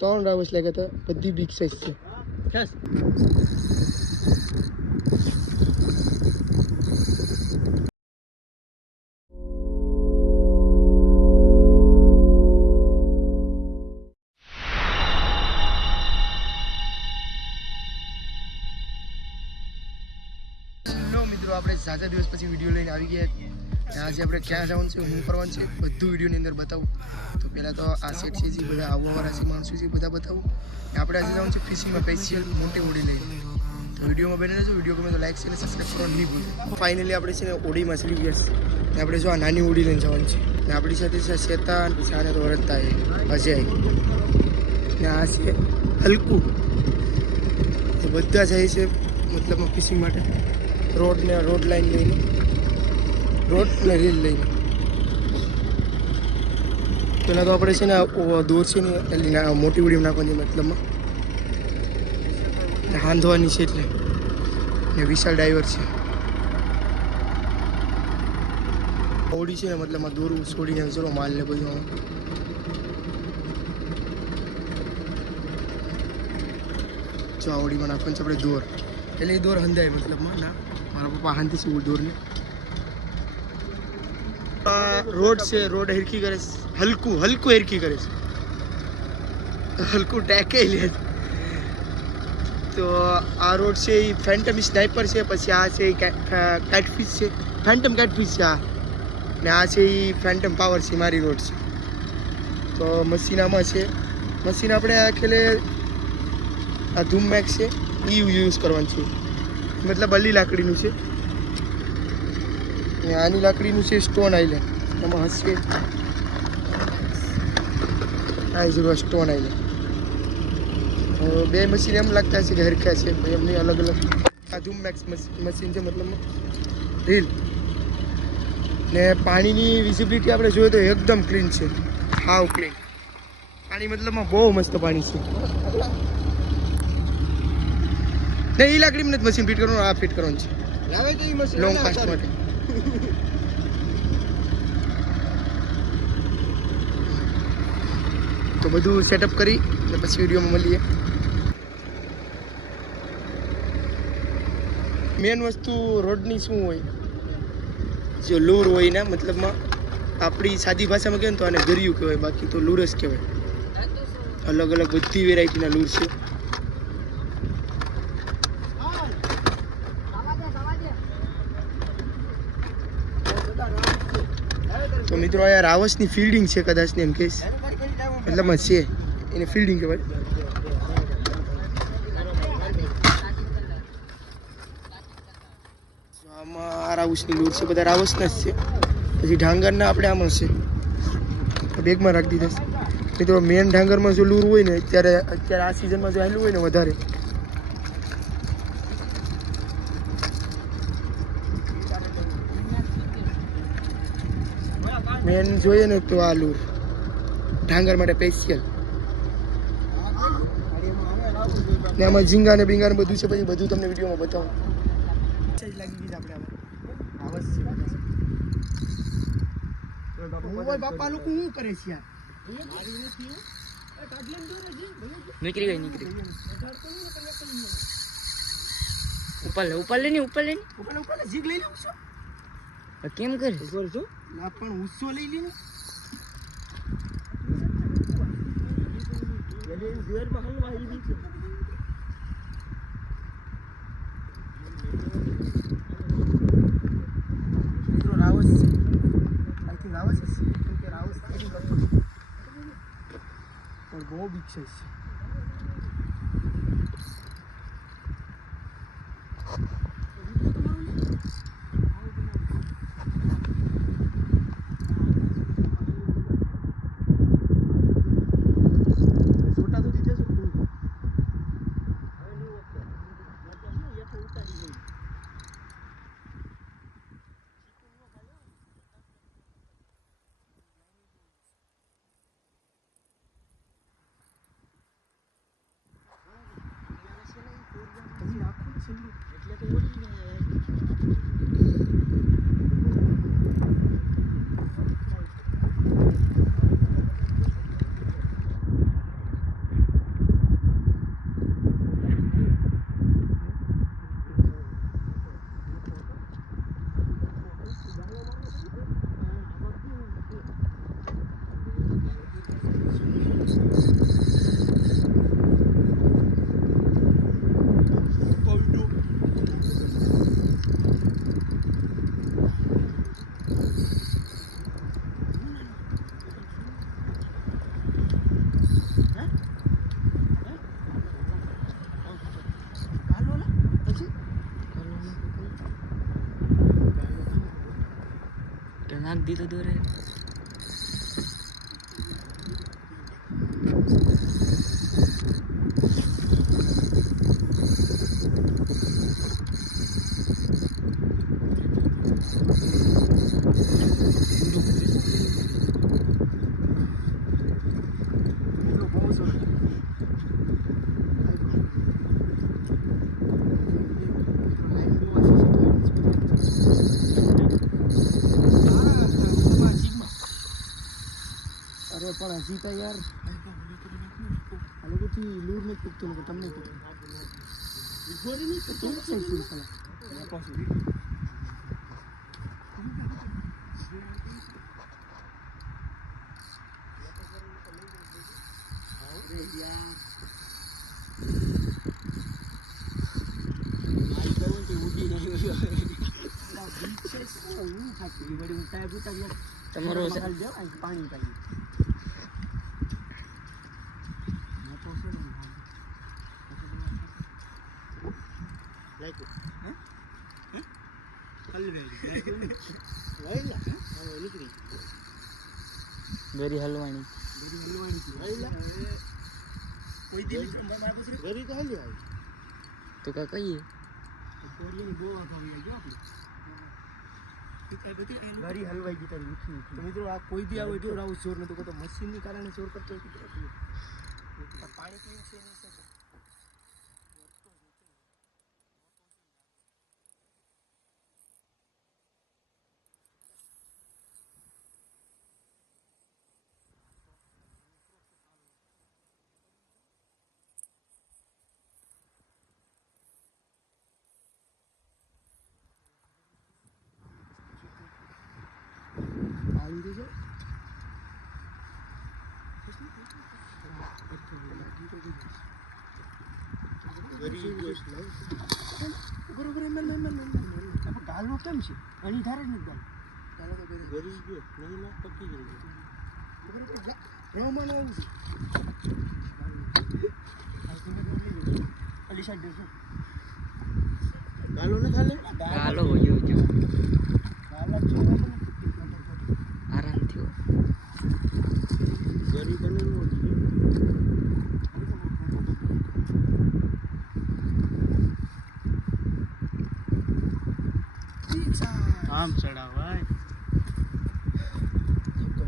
3 રાવસ લાગ્યા હતા, બધી બિગ સાઇઝ છે. મિત્રો આપણે 7 દિવસ પછી વિડીયો લઈને આવી ગયા. આજે આપણે ક્યાં જવાનું છે, હું કરવાનું છે, બધું વિડીયોની અંદર બતાવું. તો પહેલાં તો આ સેટ છે, જે બધા આવવાવાળા છે માણસો છે, બધા બતાવું. આપણે આજે જવાનું છે ફિશિંગમાં, સ્પેશિયલ મોટી હોડી લઈને. તો વિડીયોમાં બને રહેજો. વિડીયો ગમે તો લાઈક છે અને સબસ્ક્રાઈબ કરવાનું નહીં ભૂલતા. ફાઇનલી આપણે છે ને ઓડીમાં ચડી ગયા છે. ને આપણે જો આ નાની ઓડી લઈને જવાનું છે. ને આપણી સાથે છે શેતાન, પછી આને તો વરતતા અજય, ને આ છે હલકું. એ બધા જાય છે મતલબમાં ફિશિંગ માટે. રોડ લાઈન લઈને, રોડ ને રીલ લઈને. પહેલાં તો આપણે છે ને દોર છે ને એટલે મોટી ઉડીમાં નાખવાની, મતલબમાં હાંધવાની છે એટલે. ને વિશાળ ડાઈવર છે. ઓડી છે ને મતલબમાં દોરું છોડીને ચલો માલ ને બધું. જો આ ઓડીમાં નાખવાનું છે આપણે દોર, એટલે એ દોર હંધાય મતલબમાં. ના, મારા પપ્પા હાંધી છે દોરને. રોડ છે, રોડ હેરખી કરે છે. હલકું હેરખી કરે છે. હલકું ટેકે લે. તો આ રોડ છે એ ફેન્ટમ સ્નાઈપર છે. પછી આ છે કેટફિશ છે, ફેન્ટમ કેટફિશ છે આ. ને આ છે એ ફેન્ટમ પાવર છે, મારી રોડ છે. તો મશીન આમાં છે. મશીન આપણે આ ખેલે આ ધૂમ મેક્સ છે, એ યુઝ કરવાનું છે. મતલબ અલી લાકડીનું છે. ને આની લાકડીનું છે સ્ટોન આઈલેન્ડ. એમાં હશે આ જરૂર સ્ટોન આઈલેન્ડ. બે મશીન એમ લાગતા છે કે હરખ્યા છે, એમની અલગ અલગ. આ ધૂમ મેક્સ મશીન છે, મતલબ રીલ. ને પાણીની વિઝિબિલિટી આપણે જોઈએ તો એકદમ ક્લીન છે, હાવ ક્લીન પાણી. મતલબમાં બહુ મસ્ત પાણી છે. નહીં, એ લાકડી નથી મશીન ફિટ કરવાનું, આ ફિટ કરવાનું છે લોંગ કાસ્ટ માટે. તો બધું સેટઅપ કરી અને પછી વિડીયોમાં મળીએ. મેન વસ્તુ રોડની શું હોય, જે લૂર હોય ને, મતલબમાં આપણી સાદી ભાષામાં કહેવાય ને તો આને ગરિયું કહેવાય, બાકી તો લૂર જ કહેવાય. અલગ અલગ બધી વેરાયટીના લૂર છે. તો મિત્રો આ રાવસની ફિલ્ડિંગ છે કદાચ ને એમ કહીશ, મતલબમાં છે એને ફિલ્ડિંગ કહેવાય. આમાં આ રાવસની લૂર છે, બધા રાવસના જ છે. પછી ઢાંગરના આપણે આમાં છે, બેગમાં રાખી દીધા છે. મિત્રો મેન ઢાંગરમાં જો લૂર હોય ને, અત્યારે આ સિઝનમાં જો આવેલું હોય ને વધારે, મેન જોઈએ ને તો આ લૂર ઢાંગર માટે સ્પેશિયલ. ને આમાં ઝીંગા ને બીંગા ને બધું છે. પછી બધું તમને વિડીયોમાં બતાવું. લાગી ગઈ આપણે આમાં બાપા લોકો શું કરે છે યાર? નીકળી ગઈ ઉપર લે જીગ લઈ લઉં છું. કેમ કરે ના પણ ઉસો લઈ લે ને. મિત્રો રાવસ છે, આઈ થિંક રાવસ છે, કેમ કે રાવસ પણ બહુ બિગ સાઇઝ છે. ઉડી તો દોરે અરે પણ હજી તો યાર આ લોકોથી લૂર નથી પૂગતું ને તમને તમારો પાણી ગરી હલવાણી તો કા કહીએ ગાડી હલવાઈ ગઈ તારી ઉઠી તો મિત્રો આ કોઈ દી આવે જો રાઉસ જોર નતો કરતો મશીનની કારણે જોર કરતો પાણી પીવું છે નહીં આવી દેજો બરોબર ગાલો કેમ છે અણી ધારે જ નથી ગાલો તો ગરી ગયો નહીં ના પકી ગયો રમવાનો એવું છે અલી સાઈડ દેજો ગાલો ને ખાલે ગાલો હોયો જો ગાલા જો આરામ થયો ગરી બનેલો આમ ચડાવાય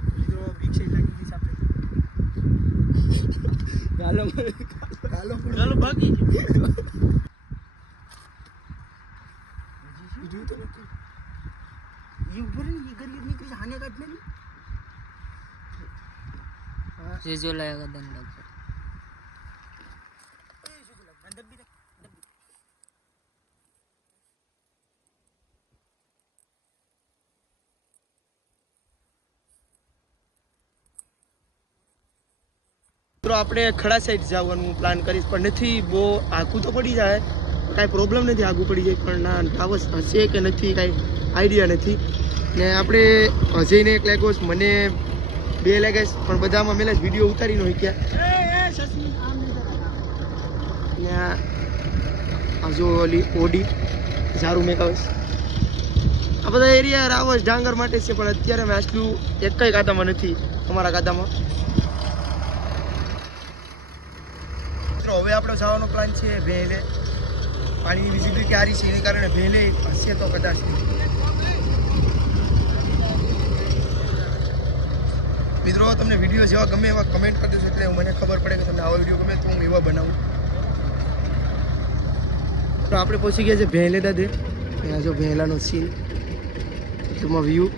મિત્રો બીક સાઈડ લાગી ગઈ સાપે ગાલો ગાલો ભાગી ગયો બીજું તો નથી એ ઉપર ને એ ગરી નીકળી હાને કાઢ લેલી જે જો લાયા દંડ લાગ મિત્રો આપણે ખડા સાઈડ જવાનું પ્લાન કરીશ પણ નથી બહુ આખું તો પડી જાય કાંઈ પ્રોબ્લેમ નથી આગું પડી જાય પણ ના ટાવર્સ હશે કે નથી કાંઈ આઈડિયા નથી ને આપણે અજયને એક લાગ્યો મને બે લાગ્યા પણ બધામાં મેં વિડીયો ઉતારી નો શક્યા આ જો ઓલી ઓડી ઝારું મેકાવસ આ બધા એરિયા રાવસ ડાંગર માટે છે પણ અત્યારે મેં આટલું એક કઈ કાદામાં નથી અમારા કાદામાં હવે આપણે જવાનો પ્લાન છે ભેલે પાણીની વિઝિબિલિટી સારી છે એની કારણે ભેલે હશે તો કદાચ મિત્રો તમને વિડીયો જેવા ગમે એવા કમેન્ટ કરી દેશો એટલે મને ખબર પડે કે તમને આવા વિડીયો ગમે તો હું એવા બનાવું તો આપણે પહોંચી ગયા છે ભેલે દાદે ત્યાં જો ભેલાનો સીન એટલુંમાં વ્યૂ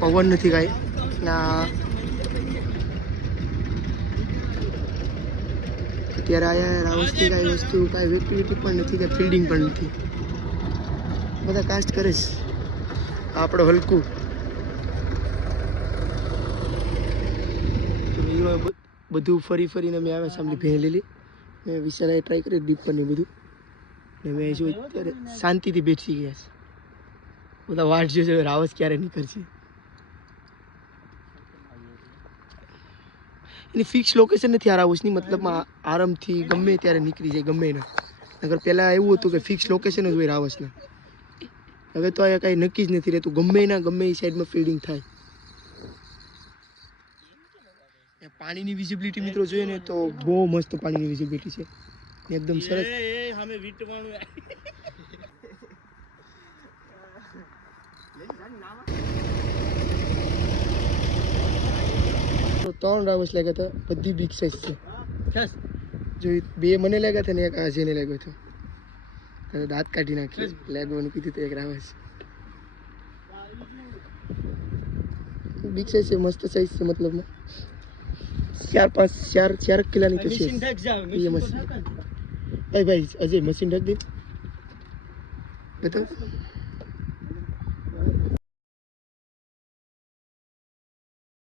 પવન નથી કાંઈ ના અત્યારે આયા રાઉસની કાંઈ વસ્તુ કાંઈ એક્ટિવિટી પણ નથી કે ફિલ્ડિંગ પણ નથી બધા કાસ્ટ કરે છે આપણો હલકું બધું ફરી ફરીને મેં આવ્યા સામે ભેલેલી મેં વિચારાએ ટ્રાય કરી દીપની બધું ને મેં જો અત્યારે શાંતિથી બેસી ગયા છે બધા વાટ જોશે રાવસ ક્યારે નીકળશે એની ફિક્સ લોકેશન નથી આ રાઉસની મતલબમાં આરામથી ગમે ત્યારે નીકળી જાય ગમે ના નગર પહેલાં એવું હતું કે ફિક્સ લોકેશન જ હોય રાવસના હવે તો અહીંયા કાંઈ નક્કી જ નથી રહેતું, ગમે ના ગમે એ સાઈડમાં ફીડિંગ થાય. પાણીની વિઝિબિલિટી મિત્રો જોઈએ ને તો બહુ મસ્ત પાણીની વિઝિબિલિટી છે, એકદમ સરસ. તો 3 રાવસ લાગ્યા હતા, બધી બિગ સાઇઝ છે. જો 2 મને લાગ્યા હતા ને એક આજેને લાગ્યો હતો. દાંત કાઢી નાખી લાગવાનું કીધું તો એક રાવસ બિગ સાઇઝ છે, મસ્ત સાઇઝ છે, મતલબમાં 4 કિલોની તો છે. એ મશીન ભાઈ અજય મશીન ઢક દે બતાવ.